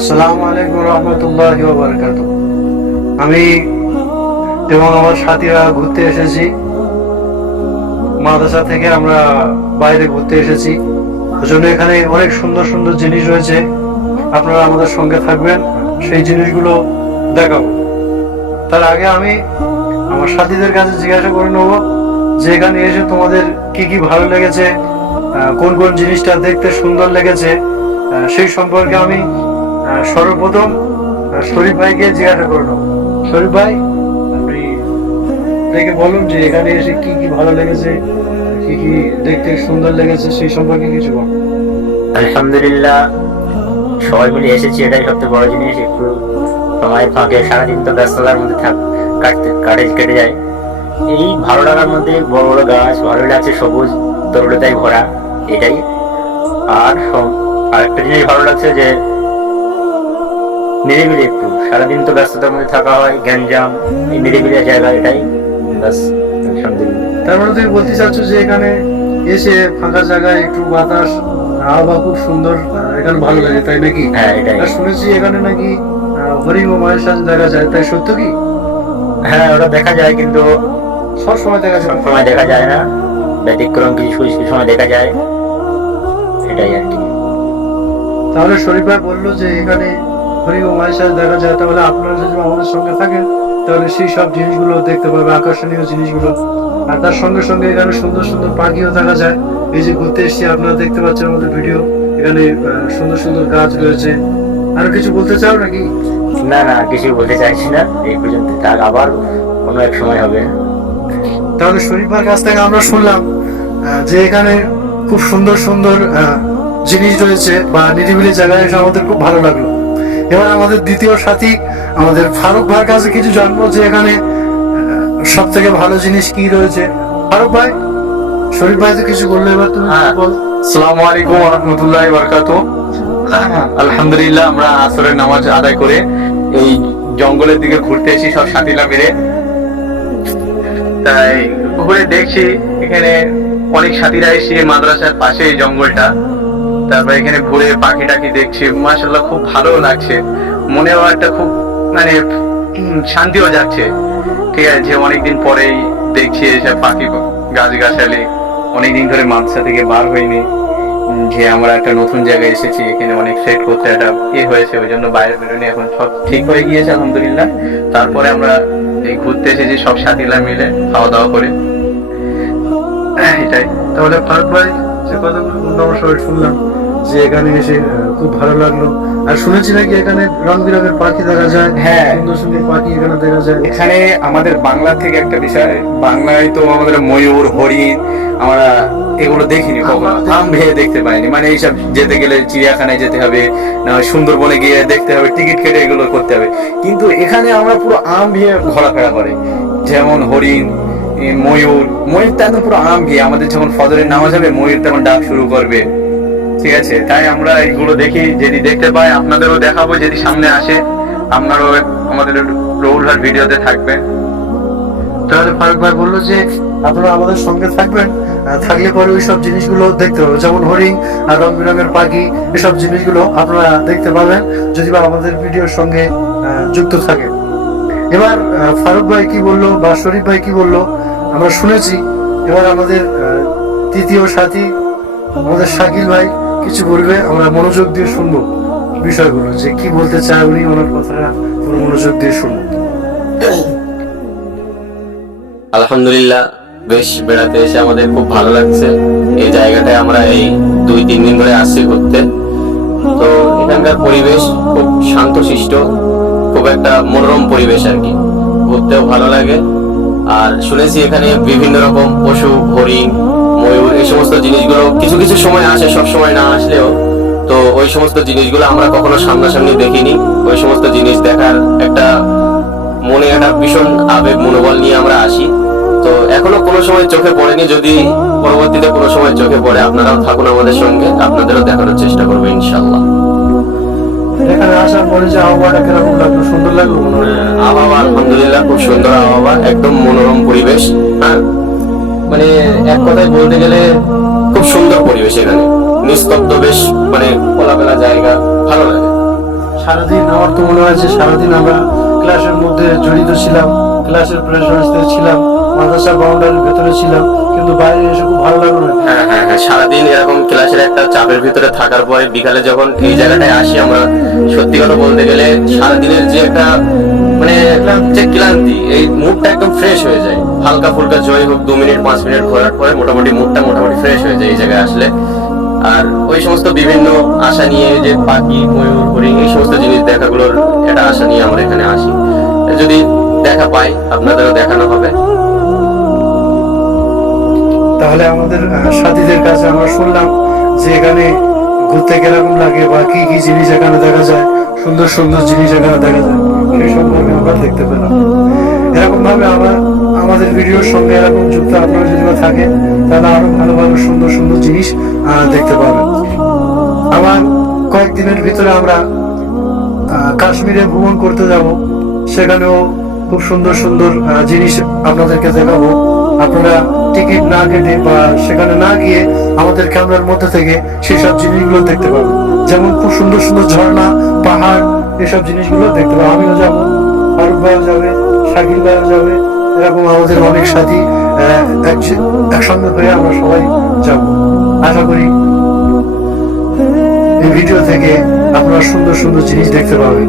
আসসালামু আলাইকুম রহমতুল্লাহি ওয়া বারাকাতুহু। আমি এবং আমার সাথীরা ঘুরতে এসেছি, মাদ্রাসা থেকে আমরা বাইরে ঘুরতে এসেছি। ওজন্য এখানে অনেক সুন্দর সুন্দর জিনিস রয়েছে, আপনারা আমাদের সঙ্গে থাকবেন, সেই জিনিসগুলো দেখাবো। তার আগে আমি আমার সাথীদের কাছে জিজ্ঞাসা করে নেবো যে এখানে এসে তোমাদের কি কি ভালো লেগেছে, কোন কোন জিনিসটা দেখতে সুন্দর লেগেছে, সেই সম্পর্কে আমি সর্বপ্রথম শরীফ ভাইকে জিজ্ঞাসা করে নেবো। শরীফ ভাই, আপনি দেখে বলুন যে এখানে এসে কি কি ভালো লেগেছে, কি কি দেখতে সুন্দর লেগেছে, সেই সম্পর্কে কিছু বলুন। আলহামদুলিল্লাহ, সবাই মিলে এসেছি, এটাই সবচেয়ে বড় জিনিস। একটু সময় ফাঁকে, সারাদিন তো ব্যস্ততার মধ্যে কেটে যায়। এই ভালো লাগার মধ্যে বড় বড় গাছ, ভালো লাগছে, সবুজ তরুলতায় ভরা, এটাই। আর আরেকটা জিনিস ভালো লাগছে যে নিরিবিলি, একটু সারাদিন তো ব্যস্ততার মধ্যে থাকা হয়, গ্যাঞ্জাম, এই নিরিবিলি জায়গা, এটাই বাস। আলহামদুলিল্লাহ। তার মানে তুমি বলতে চাচ্ছ যে এখানে এসে ফাঁকা জায়গায় একটু বাতাস, আবহাওয়া খুব সুন্দর, এখানে ভালো লাগে, তাই নাকি? হ্যাঁ, এটাই। আর শুনেছি এখানে নাকি হরিণ ও মায়ের সাথে দেখা যায়, তাই সত্য কি? হ্যাঁ, ওটা দেখা যায়, কিন্তু সব সময় দেখা যায়? সময় দেখা যায় না, ব্যতিক্রম কিছু কিছু সময় দেখা যায়, এটাই আর কি। তাহলে শরীফ ভাই বললো যে এখানে হরিণ ও মায়ের সাথে দেখা যায়, তাহলে আপনারা যদি আমাদের সঙ্গে থাকেন তাহলে সেই সব জিনিসগুলো দেখতে পাবে, আকর্ষণীয় জিনিসগুলো। আর তার সঙ্গে সঙ্গে এখানে সুন্দর সুন্দর পাখিও দেখা যায়। এই যে ঘুরতে এসেছি, আপনারা দেখতে পাচ্ছেন আমাদের ভিডিও, এখানে সুন্দর সুন্দর গাছ রয়েছে। আরো কিছু বলতে চাও নাকি? না না, কিছু বলতে চাইছি না, এই পর্যন্ত থাক, আবার কোনো এক সময় হবে। তাহলে শরীফ ভাইয়ের কাছ থেকে আমরা শুনলাম যে এখানে খুব সুন্দর সুন্দর জিনিস রয়েছে বা নিরিবিলি জায়গায় এসে আমাদের খুব ভালো লাগলো। এবার আমাদের দ্বিতীয় সাথী আমাদের ফারুক ভাইয়ের কাছে কিছু জানবো যে এখানে সব থেকে ভালো জিনিস কি রয়েছে। ফারুক ভাই, শরীফ ভাই তো কিছু বললো, এবার তুমি বল। আসসালামু আলাইকুম ওয়া রাহমাতুল্লাহি ওয়া বারাকাতুহু। আলহামদুলিল্লাহ, আমরা আসরের নামাজ আদায় করে এই জঙ্গলের দিকে ঘুরতে এসেছি সব সাথীরা মিলে। তাই ঘুরে দেখছি এখানে অনেক সাথীরা এসে মাদ্রাসার পাশে এই জঙ্গলটা, তারপর এখানে ঘুরে পাখি টাখি দেখছি, মাশাআল্লাহ খুব ভালো লাগছে, মনেও একটা খুব মানে শান্তিও যাচ্ছে। ঠিক আছে, যে অনেকদিন পরেই দেখছি এসব পাখি, গাছ গাছালি, অনেকদিন ধরে মাদ্রাসা থেকে বার হয়নি, যে আমরা একটা নতুন জায়গায় এসেছি, এখানে অনেক সেট করতে একটা হয়েছে, ওই জন্য বাইরে বেরোনি, এখন সব ঠিক হয়ে গিয়েছে আলহামদুলিল্লাহ। তারপরে আমরা এই ঘুরতে এসেছি সব সাথীরা মিলে খাওয়া দাওয়া করে, এটাই। তাহলে ফারুক ভাই যে কথাগুলো বললো আমরা সবাই শুনলাম যে এখানে এসে খুব ভালো লাগলো। আর শুনেছি নাকি এখানে রং বেরঙের পাখি দেখা যায়? হ্যাঁ, সুন্দর সুন্দর পাখি এখানে দেখা যায়। এখানে আমাদের বাংলা থেকে একটা বিষয়, বাংলায় তো আমাদের ময়ূর, হরিণ, আমরা এগুলো দেখিনি কখনো, আম ভেয়ে দেখতে পাইনি। মানে এইসব যেতে গেলে চিড়িয়াখানায় যেতে হবে, না হয় সুন্দরবনে গিয়ে দেখতে হবে, টিকিট কেটে এগুলো করতে হবে। কিন্তু এখানে আমরা পুরো আম ভেয়ে ঘোরাফেরা করে, যেমন হরিণ, ময়ূর তো একদম পুরো আম ভেয়ে, আমাদের যখন ফজরের নামাজ হবে ময়ূর তখন ডাক শুরু করবে। ঠিক আছে, তাই আমরা এগুলো দেখি, যদি দেখতে পাই আপনাদেরও দেখাবো, যদি সামনে আসে আপনারাও আমাদের রৌল ভাইয়ের ভিডিওতে থাকবেন। তাহলে ফারুক ভাই বললো যে আপনারা আমাদের সঙ্গে থাকবেন, থাকলে পরে ওই সব জিনিসগুলো দেখতে পাবেন, যেমন হরিণ আর রং বেরঙের পাখি, এসব জিনিসগুলো আপনারা দেখতে পাবেন যদি বা আমাদের ভিডিওর সঙ্গে যুক্ত থাকে। এবার ফারুক ভাই কি বললো বা শরীফ ভাই কি বললো আমরা শুনেছি। এবার আমাদের তৃতীয় সাথী আমাদের শাকিল ভাই কিছু বলবে, আমরা মনোযোগ দিয়ে শুনবো বিষয়গুলো, যে কি বলতে চায় উনি, ওনার কথাটা পুরো মনোযোগ দিয়ে শুনবো। আলহামদুলিল্লাহ, বেশ বেড়াতে এসে আমাদের খুব ভালো লাগছে। এই জায়গাটায় আমরা এই 2-3 দিন ধরে আসছি ঘুরতে। তো এখানকার পরিবেশ খুব শান্তশিষ্ট, খুব একটা মনোরম পরিবেশ আর কি, ঘুরতেও ভালো লাগে। আর শুনেছি এখানে বিভিন্ন রকম পশু, হরিণ, ময়ূর, এই সমস্ত জিনিসগুলো কিছু কিছু সময় আসে, সব সময় না আসলেও। তো ওই সমস্ত জিনিসগুলো আমরা কখনো সামনাসামনি দেখিনি। ওই সমস্ত জিনিস দেখার একটা মনে একটা ভীষণ আবেগ, মনোবল নিয়ে আমরা আসি। তো এখনো কোনো সময় চোখে পড়েনি, যদি পরবর্তীতে কোনো সময় চোখে পড়ে আপনারাও থাকুন আমাদের সঙ্গে, আপনাদেরও দেখানোর চেষ্টা করবো ইনশাল্লাহ। এখানে আসার পরে যে আবহাওয়াটা কিরকম লাগলো? সুন্দর লাগলো? আবহাওয়া আলহামদুলিল্লাহ খুব সুন্দর আবহাওয়া, একদম মনোরম পরিবেশ। হ্যাঁ, মানে এক কথায় বলতে গেলে খুব সুন্দর পরিবেশ এখানে, নিস্তব্ধ, বেশ মানে খোলামেলা জায়গা, ভালো লাগে। সারাদিন আমার তো মনে হয় যে সারাদিন আমরা ক্লাসের মধ্যে জড়িত ছিলাম, ক্লাসের প্রেসারে ছিলাম, মাদ্রাসার বাউন্ডারির ভেতরে ছিলাম, কিন্তু বাইরে এসে খুব ভালো লাগলো না। হ্যাঁ হ্যাঁ হ্যাঁ, সারাদিন এরকম ক্লাসের একটা চাপের ভিতরে থাকার পরে বিকালে যখন এই জায়গাটায় আসি আমরা, সত্যি কথা বলতে গেলে সারাদিনের যে একটা মানে যে ক্লান্তি, এই মুডটা একদম ফ্রেশ হয়ে যায়। হালকা ফুলকা জয় হোক 2 মিনিট 5 মিনিট ঘোরার পরে মোটামুটি মুডটা মোটামুটি ফ্রেশ হয়ে যায় এই জায়গায় আসলে। আর ওই সমস্ত বিভিন্ন আশা নিয়ে, যে পাখি, ময়ূর, হরিণ, এই সমস্ত জিনিস দেখাগুলোর একটা আশা নিয়ে আমরা এখানে আসি। যদি দেখা পাই আপনাদেরও দেখানো হবে। তাহলে আমাদের সাথীদের কাছে আমরা শুনলাম যে এখানে ঘুরতে কিরকম লাগে বা কি কি জিনিস এখানে দেখা যায়, সুন্দর সুন্দর জিনিস এখানে দেখা যায়, সেই সম্পর্কে আমরা দেখতে পেলাম। এরকম ভাবে আমাদের ভিডিওর সঙ্গে এরকম যুক্ত আপনারা যদি বা থাকেন, তাহলে আরো ভালো ভালো সুন্দর সুন্দর জিনিস দেখতে পাবেন। আমার কয়েকদিনের ভিতরে আমরা কাশ্মীরে ভ্রমণ করতে যাব, সেখানেও খুব সুন্দর সুন্দর জিনিস আপনাদেরকে দেখাবো। আপনারা টিকিট না কেটে বা সেখানে না গিয়ে আমাদের ক্যামেরার মধ্যে থেকে সেসব জিনিসগুলো দেখতে পাবেন। যেমন খুব সুন্দর সুন্দর ঝর্ণা, পাহাড়, এসব জিনিসগুলো দেখতে পাবো। আমিও যাবো, ফারুক ভাইও যাবে, শাকিল ভাইও যাবে, এরকম আমাদের অনেক সাথী একসঙ্গে হয়ে আমরা সবাই যাব। আশা করি এই ভিডিও থেকে আপনারা সুন্দর সুন্দর জিনিস দেখতে পাবেন।